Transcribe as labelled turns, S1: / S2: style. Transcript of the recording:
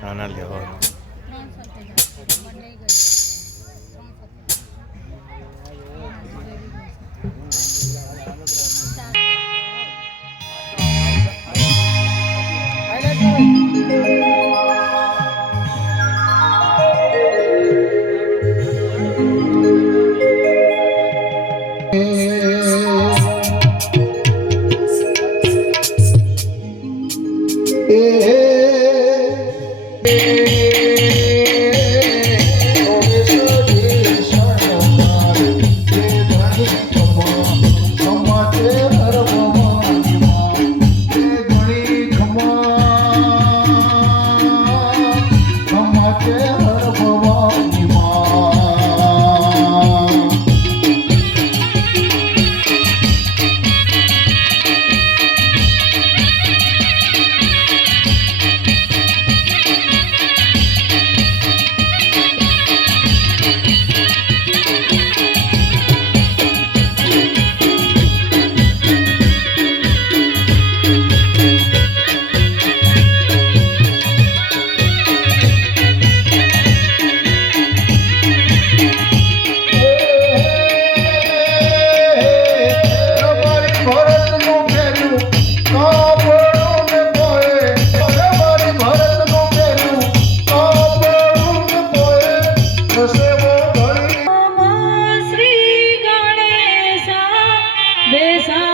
S1: નાના લેવા
S2: Yeah. besar.